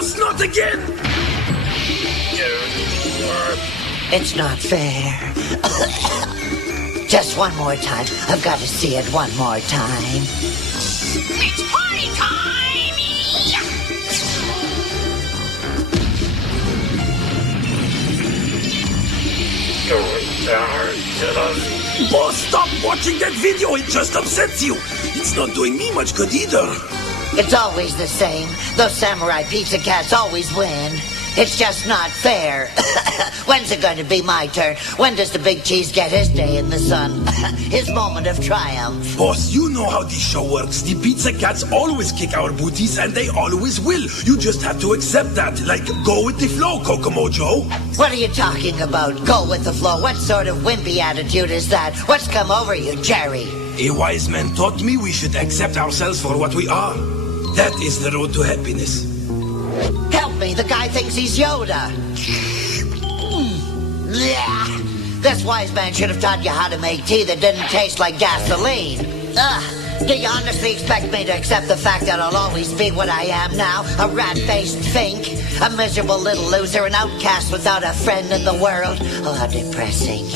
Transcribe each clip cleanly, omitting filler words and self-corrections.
Boss, not again! It's not fair. Just one more time. I've got to see it one more time. It's party time! Boss, stop watching that video. It just upsets you. It's not doing me much good either. It's always the same. Those samurai pizza cats always win. It's just not fair. When's it going to be my turn? When does the big cheese get his day in the sun? His moment of triumph. Boss, you know how this show works. The pizza cats always kick our booties, and they always will. You just have to accept that. Like, go with the flow, Kokomo Joe. What are you talking about? Go with the flow. What sort of wimpy attitude is that? What's come over you, Jerry? A wise man taught me we should accept ourselves for what we are. That is the road to happiness. Help me, the guy thinks he's Yoda. This wise man should have taught you how to make tea that didn't taste like gasoline. Do you honestly expect me to accept the fact that I'll always be what I am now? A rat-faced fink? A miserable little loser, an outcast without a friend in the world? Oh, how depressing.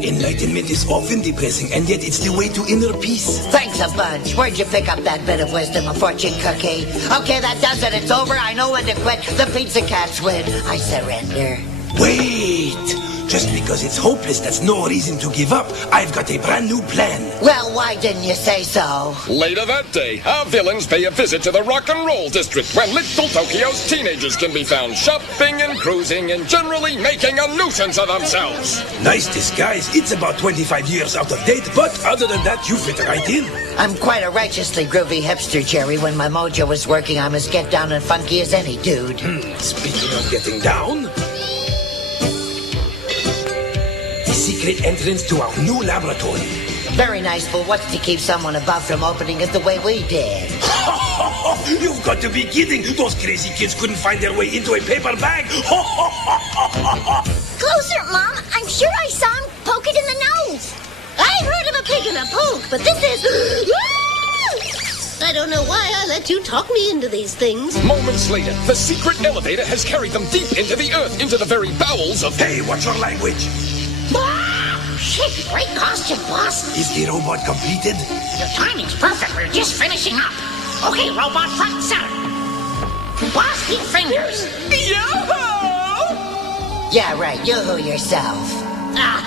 Enlightenment is often depressing, and yet it's the way to inner peace. Thanks a bunch. Where'd you pick up that bit of wisdom, a fortune cookie? Okay, that does it. It's over. I know when to quit. The pizza cats win. I surrender. Wait! Just because it's hopeless, that's no reason to give up. I've got a brand new plan. Well, why didn't you say so? Later that day, our villains pay a visit to the rock and roll district where little Tokyo's teenagers can be found shopping and cruising and generally making a nuisance of themselves. Nice disguise. It's about 25 years out of date, but other than that, you fit right in. I'm quite a righteously groovy hipster, Jerry. When my mojo is working, I'm as get down and funky as any dude. Speaking of getting down, the secret entrance to our new laboratory. Very nice, but what's to keep someone above from opening it the way we did? You've got to be kidding. Those crazy kids couldn't find their way into a paper bag. Closer, Mom. I'm sure I saw him poke it in the nose. I've heard of a pig in a poke, but this is... I don't know why I let you talk me into these things. Moments later, the secret elevator has carried them deep into the earth, into the very bowels of... Hey, what's your language? Shit, great costume, boss. Is the robot completed? Your timing's perfect. We're just finishing up. Okay, robot front and center. Boss, keep fingers. Yo-ho! Yeah, right. Yoo-hoo yourself.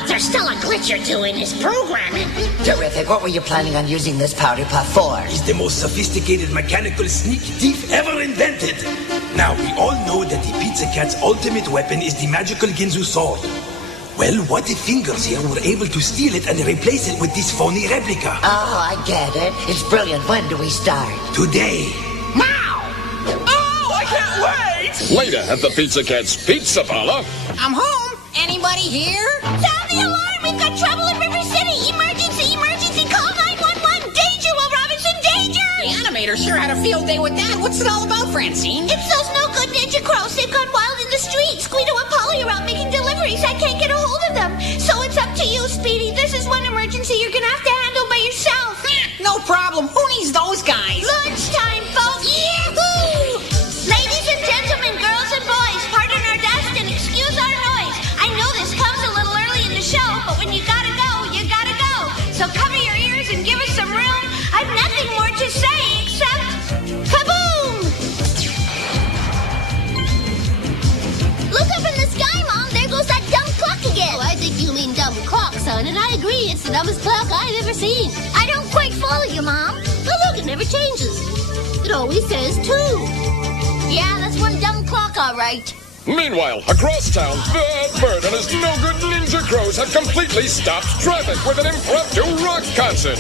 There's still a glitch or two in his programming. Terrific. What were you planning on using this powder puff for? He's the most sophisticated mechanical sneak thief ever invented. Now, we all know that the Pizza Cat's ultimate weapon is the magical Ginzu sword. Well, what if Fingers here were able to steal it and replace it with this phony replica? Oh, I get it. It's brilliant. When do we start? Today. Now! Oh, I can't wait! Later at the Pizza Cat's pizza parlor. I'm home. Anybody here? Sound the alarm! We've got trouble in River City! Emergency! Emergency! Call 911! Danger, Will Robinson! Danger! The animator sure had a field day with that. What's it all about, Francine? It's those no-good ninja crows. They've gone wild in the streets. Squeedo and Polly are out making deliveries. I can't get a hold of them. So it's up to you, Speedy. This is one emergency you're gonna have to handle by yourself. No problem. Who needs those guys? Lunchtime, folks! Yahoo! Ladies and gentlemen, girls and boys, pardon our dust and excuse our noise. I know this comes a little early in the show, but when you gotta go, you gotta go. So cover your ears and give us some room. I've nothing more to say except kaboom! Look up in the sky, Mom. There goes that dumb clock again. Oh, I think you mean dumb clock, son, and I agree it's the dumbest clock I've ever seen. I don't quite follow you, Mom. Oh, look, it never changes. It always says 2. Yeah, that's one dumb clock, all right. Meanwhile, across town, the bird and his no-good ninja crows have completely stopped traffic with an impromptu rock concert.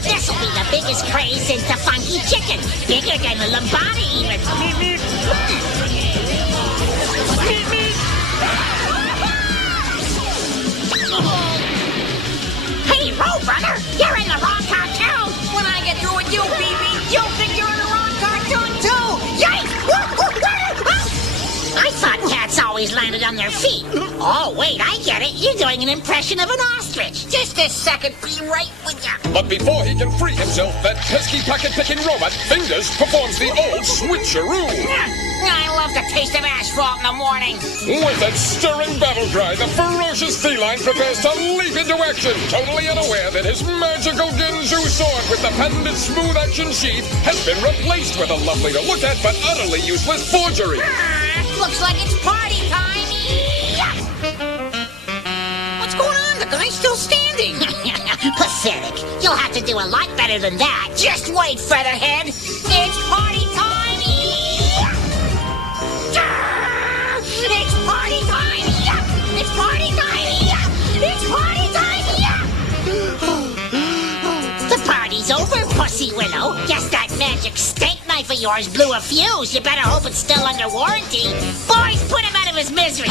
This'll be the biggest craze since the funky chicken. Bigger than the Lombardi even. Hey, Roadrunner, you're in the wrong cartoon. When I get through with you, BB, you'll think you're in the wrong cartoon too. Yikes! I thought cats always landed on their feet. Oh, wait, I get it. You're doing an impression of an ostrich. district. Just a second, be right with ya. But before he can free himself, that pesky pocket-picking robot, Fingers, performs the old switcheroo. I love the taste of asphalt in the morning. With its stirring battle cry, the ferocious feline prepares to leap into action, totally unaware that his magical Ginzu sword with the patented smooth-action sheath has been replaced with a lovely-to-look-at but utterly useless forgery. Looks like it's party time. What's going on? The guy's still standing. Pathetic. You'll have to do a lot better than that. Just wait, Featherhead. It's party time. It's party time. It's party time. It's party time. The party's over, Pussy Willow. Guess that magic steak knife of yours blew a fuse. You better hope it's still under warranty. Boys, put him out of his misery.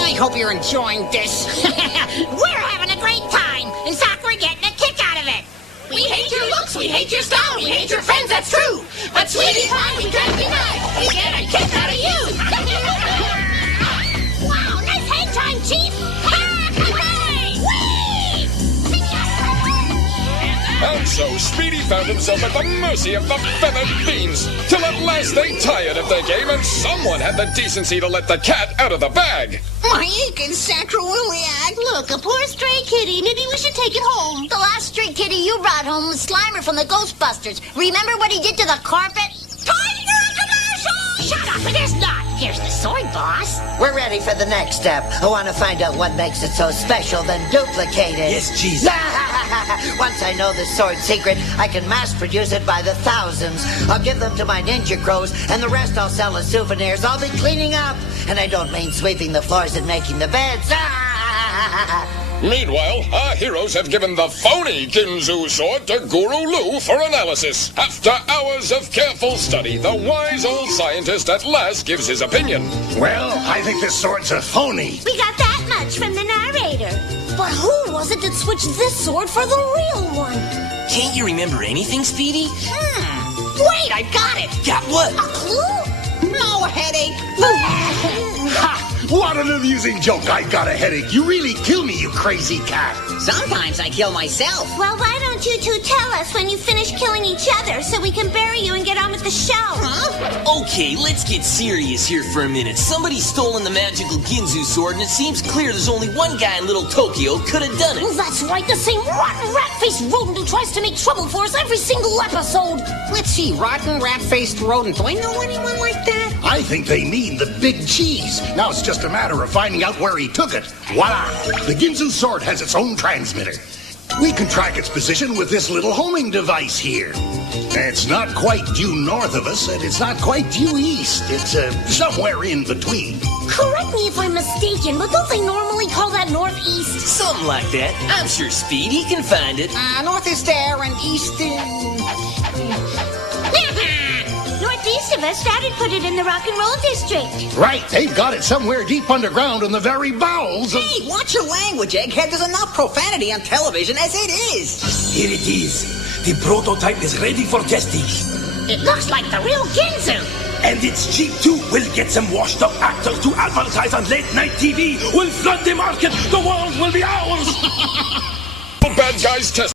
I hope you're enjoying this. We're having a great time. In fact, we're getting a kick out of it. We hate your looks, we hate your style, we hate your friends, that's true. But sweetie pie, we can't deny. We get a kick out of you. Wow, nice hang time, Chief! And so Speedy found himself at the mercy of the feathered fiends, till at last they tired of their game and someone had the decency to let the cat out of the bag. My aching sacroiliac. Look, a poor stray kitty. Maybe we should take it home. The last stray kitty you brought home was Slimer from the Ghostbusters. Remember what he did to the carpet? Time for a commercial! Shut up, it is not. Here's the sword, boss. We're ready for the next step. I want to find out what makes it so special, then duplicate it. Yes, jeez. Once I know the sword secret, I can mass produce it by the thousands. I'll give them to my ninja crows, and the rest I'll sell as souvenirs. I'll be cleaning up. And I don't mean sweeping the floors and making the beds. Meanwhile, our heroes have given the phony Ginzu sword to Guru Lu for analysis. After hours of careful study, the wise old scientist at last gives his opinion. Well, I think this sword's a phony. We got that much from the narrator. But who was it that switched this sword for the real one? Can't you remember anything, Speedy? Wait, I got it. Got what? A clue? No headache. Ha! What an amusing joke. I got a headache. You really kill me, you crazy cat. Sometimes I kill myself. Well, why don't you two tell us when you finish killing each other so we can bury you and get on with the show? Okay, let's get serious here for a minute. Somebody's stolen the magical Ginzu sword, and it seems clear there's only one guy in Little Tokyo could have done Well, it. that's right. The same rotten rat-faced rodent who tries to make trouble for us every single episode. Let's see, rotten rat-faced rodent. Do I know anyone like that? I think they mean the big cheese. Now it's just a matter of finding out where he took it. Voila! The Ginzu sword has its own transmitter. We can track its position with this little homing device here. It's not quite due north of us, and it's not quite due east. It's somewhere in between. Correct me if I'm mistaken, but don't they normally call that northeast? Something like that. I'm sure Speedy can find it. North is there and east is... Northeast of us, Dad had put it in the rock and roll district. Right, they've got it somewhere deep underground in the very bowels of... Hey, watch your language, Egghead. There's enough profanity on television as it is. Here it is. The prototype is ready for testing. It looks like the real Ginzu. And it's cheap too. We'll get some washed up actors to advertise on late night TV. We'll flood the market. The world will be ours. Bad guys test.